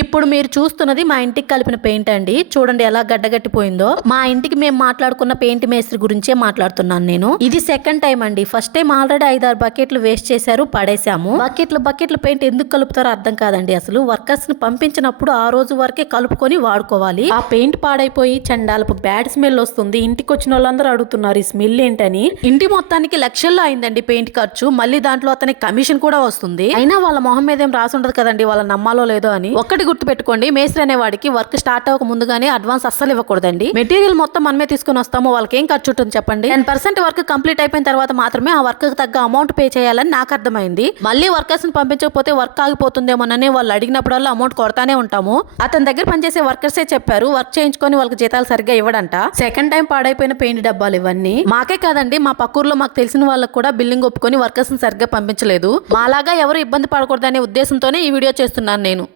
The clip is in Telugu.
ఇప్పుడు మీరు చూస్తున్నది మా ఇంటికి కలిపిన పెయింట్ అండి. చూడండి ఎలా గడ్డగట్టిపోయిందో. మా ఇంటికి మేము మాట్లాడుకున్న పెయింట్ మేస్త్రి గురించే మాట్లాడుతున్నాను నేను. ఇది సెకండ్ టైం అండి. ఫస్ట్ టైం ఆల్రెడీ 5-6 బకెట్లు వేస్ట్ చేశారు, పడేశాము. బకెట్లు పెయింట్ ఎందుకు కలుపుతారో అర్థం కాదండి. అసలు వర్కర్స్ ని పంపించినప్పుడు ఆ రోజు వరకే కలుపుకొని వాడుకోవాలి. ఆ పెయింట్ పాడైపోయి చండాలపు బ్యాడ్ స్మెల్ వస్తుంది. ఇంటికి వచ్చిన వాళ్ళందరూ అడుగుతున్నారు ఈ స్మెల్ ఏంటని. ఇంటి మొత్తానికి లక్షల్లో అయిందండి పెయింట్ ఖర్చు. మళ్ళీ దాంట్లో అతనికి కమిషన్ కూడా వస్తుంది. అయినా వాళ్ళ మొహం మీద ఏం రాసి ఉండదు కదండి, వాళ్ళ నమ్మాలో లేదో అని. ఒకటి గుర్తు పెట్టుకోండి, మేస్త్రి అనే వాడికి వర్క్ స్టార్ట్ అవ్వక ముందుగానే అడ్వాన్స్ అస్సలు ఇవ్వకూడదండి. మెటీరియల్ మొత్తం మనమే తీసుకుని వస్తాము, వాళ్ళకి ఏం ఖర్చు ఉంటుంది చెప్పండి. 10% వర్క్ కంప్లీట్ అయిపోయిన తర్వాత మాత్రమే ఆ వర్క్ కి తగ్గ అమౌంట్ పే చేయాలని నాకు అర్థమైంది. మళ్ళీ వర్కర్స్ ని పంపించకపోతే వర్క్ ఆగిపోతుందేమోనని వాళ్ళు అడిగినప్పుడల్లా అమౌంట్ కొడతానే ఉంటాము. అతని దగ్గర పనిచేసే వర్కర్సే చెప్పారు వర్క్ చేయించుకొని వాళ్ళకి జీతాలు సరిగ్గా ఇవ్వడంట. సెకండ్ టైం పాడైపోయిన పెయింట్ డబ్బాలు ఇవన్నీ. మాకే కాదండి, మా పక్కూర్లో మాకు తెలిసిన వాళ్ళకి కూడా బిల్లింగ్ ఒప్పుకొని వర్కర్స్ ని సరిగ్గా పంపించలేదు. మాలాగా ఎవరు ఇబ్బంది పడకూడదనే ఉద్దేశంతోనే ఈ వీడియో చేస్తున్నాను నేను.